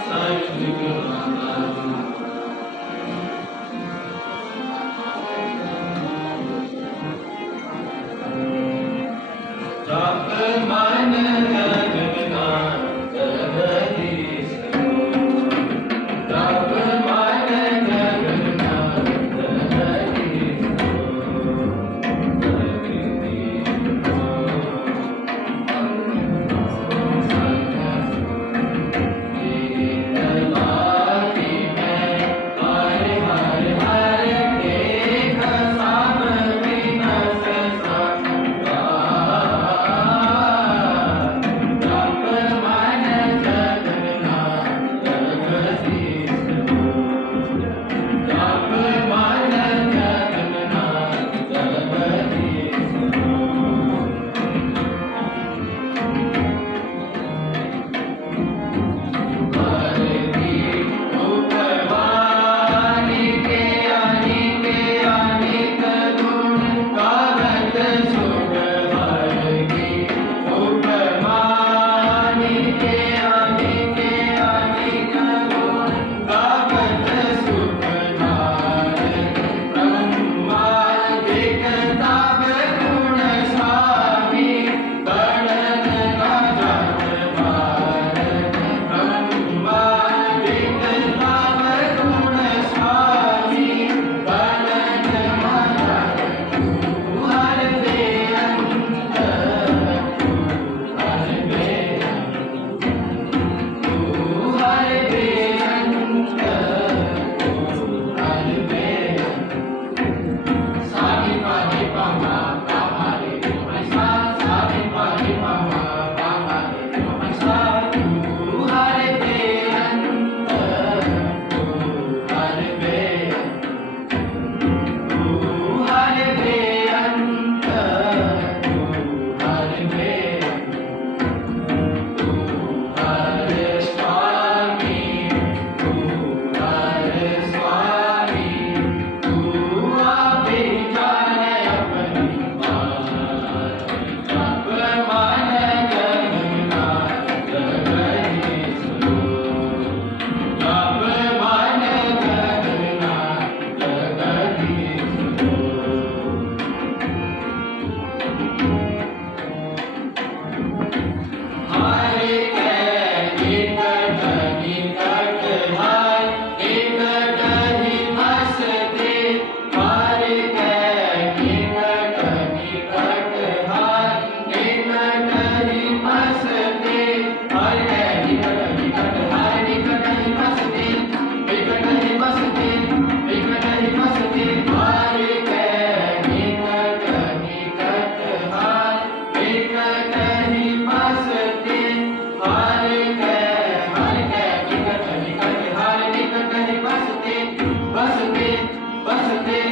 saygı duyuyorum. Hallelujah.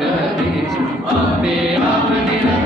रे हरे राम निरंजन